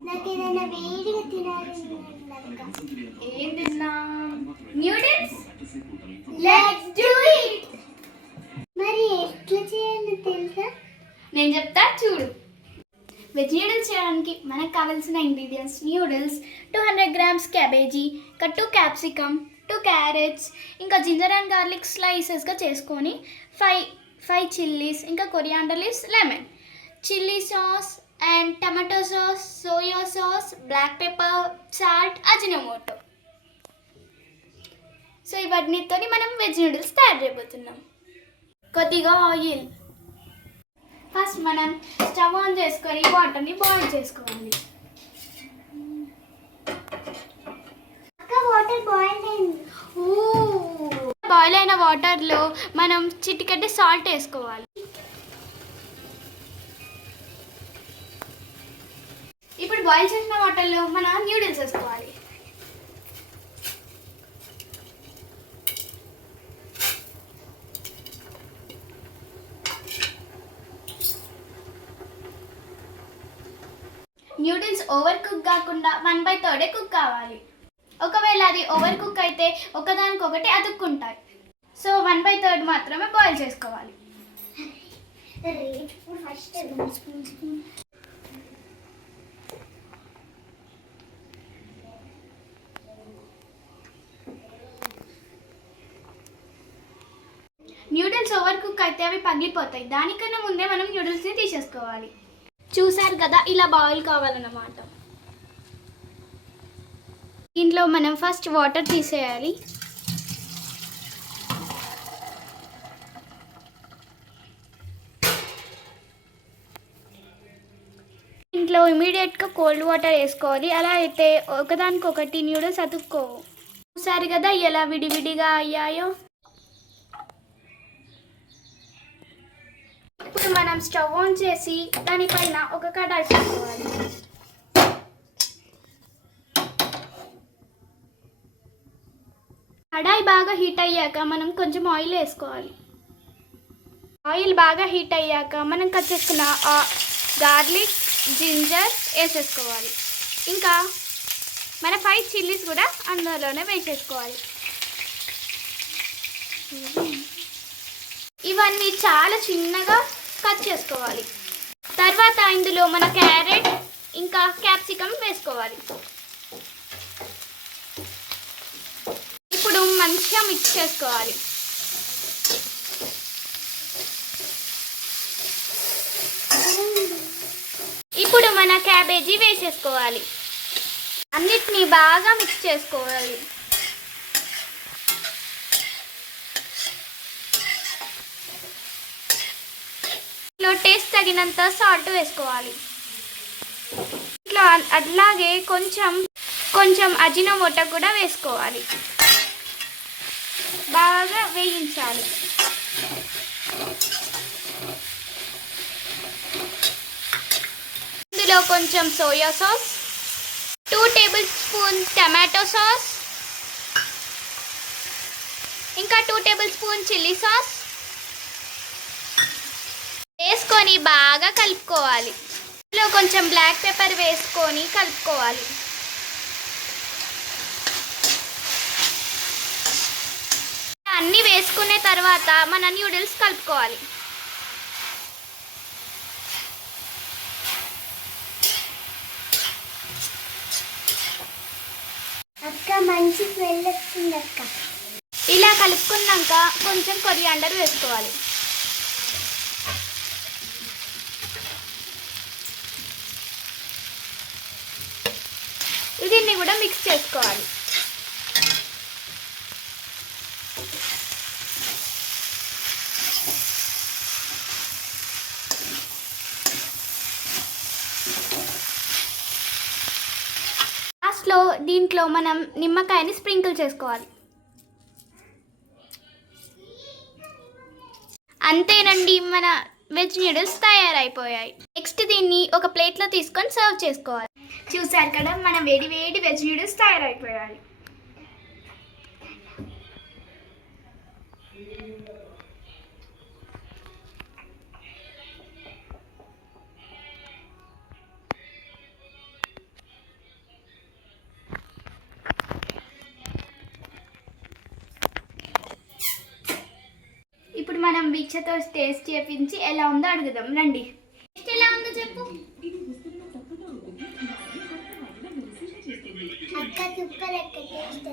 నాకు ఏదైనా వేడిగా తినాలి. ఏం తిన్నాం? నూడిల్స్. Let's do it. మరి ఎట్లా చేయాలో తెలుసా? నేను చెప్తా చూడు. వెజ్ నూడిల్స్ చేయడానికి మనకు కావాల్సిన ingredients: noodles, 200 grams cabbage, 2 capsicum, 2 carrots, ఇంకా జింజర్ అండ్ గార్లిక్ స్లైసెస్గా చేసుకొని 5 చిల్లీస్, ఇంకా coriander leaves, lemon, chilli sauce and tomato sauce, soya sauce, black pepper, salt, Ajinomoto. So ఇవన్నీతో మనం వెజ్ నూడిల్స్ తయారు చేయబోతున్నాం. కొద్దిగా ఆయిల్. ఫస్ట్ మనం స్టవ్ ఆన్ చేసుకొని వాటర్ని బాయిల్ చేసుకోవాలి. వాటర్ బాయిల్ అయిన వాటర్లో మనం చిటికెడు సాల్ట్ వేసుకోవాలి. ఇప్పుడు బాయిల్ చేసిన వాటర్లో మన నూడిల్స్ వేసుకోవాలి. నూడిల్స్ ఓవర్ కుక్ కాకుండా 1/3 కుక్ కావాలి. ఒకవేళ అది ఓవర్ కుక్ అయితే ఒకదానికొకటి అతుక్కుంటాయి. సో 1/3 మాత్రమే బాయిల్ చేసుకోవాలి. నూడిల్స్ ఓవర్ కుక్ అయితే అవి పగిలిపోతాయి. దానికన్నా ముందే మనం నూడిల్స్ని తీసేసుకోవాలి. చూసారు కదా, ఇలా బాయిల్ కావాలన్నమాట. దీంట్లో మనం ఫస్ట్ వాటర్ తీసేయాలి. దీంట్లో ఇమీడియట్గా కోల్డ్ వాటర్ వేసుకోవాలి. అలా అయితే ఒకదానికొకటి నూడిల్స్ అతుక్కోవు. చూసారు కదా ఎలా విడివిడిగా అయ్యాయో. ఇప్పుడు మనం స్టవ్ ఆన్ చేసి దానిపైన ఒక కడాయి పెట్టుకోవాలి. కడాయి బాగా హీట్ అయ్యాక మనం కొంచెం ఆయిల్ వేసుకోవాలి. ఆయిల్ బాగా హీట్ అయ్యాక మనం కట్ చేసుకున్న గార్లిక్, జింజర్ వేసేసుకోవాలి. ఇంకా మన 5 చిల్లీస్ కూడా అందులోనే వేసేసుకోవాలి. ఇవన్నీ చాలా చిన్నగా కట్ చేసుకోవాలి. తర్వాత ఇందులో మన క్యారెట్ ఇంకా క్యాప్సికమ్ వేసుకోవాలి. ఇప్పుడు మంచిగా మిక్స్ చేసుకోవాలి. ఇప్పుడు మన క్యాబేజీ వేసేసుకోవాలి. అన్నిటినీ బాగా మిక్స్ చేసుకోవాలి. టేస్ట్ తగినంత సాల్ట్ వేసుకోవాలి. ఇట్లా అట్లాగే కొంచెం అజినోమోటో కూడా వేసుకోవాలి. బాగా వేయించాలి. ఇందులో కొంచెం soya sauce, 2 table spoon tomato sauce, ఇంకా 2 టేబుల్ స్పూన్ చిల్లీ సాస్ వేసుకొని బాగా కలుపుకోవాలి. ఇందులో కొంచెం బ్లాక్ పెప్పర్ వేసుకొని కలుపుకోవాలి. అన్నీ వేసుకునే తర్వాత మన నూడిల్స్ కలుపుకోవాలి. అక్క మంచి స్మెల్ వస్తుంది అక్క. ఇలా కలుపుకున్నాక కొంచెం కొరియాండర్ వేసుకోవాలి. దీన్ని కూడా మిక్స్ చేసుకోవాలి. లాస్ట్లో దీంట్లో మనం నిమ్మకాయని స్ప్రింకిల్ చేసుకోవాలి. అంతేనండి, మన వెజ్ నూడిల్స్ తయారైపోయాయి. నెక్స్ట్ దీన్ని ఒక ప్లేట్లో తీసుకొని సర్వ్ చేసుకోవాలి. చూసారు కదా, మన వేడి వేడి వెజ్ నూడిల్స్ తయారైపోయాయి. దీక్షతో టేస్ట్ చేపించి ఎలా ఉందో అడుగుదాం రండి. టేస్ట్ ఎలా ఉందో చెప్పు. అక్క సూపర్ అక్క టేస్ట్.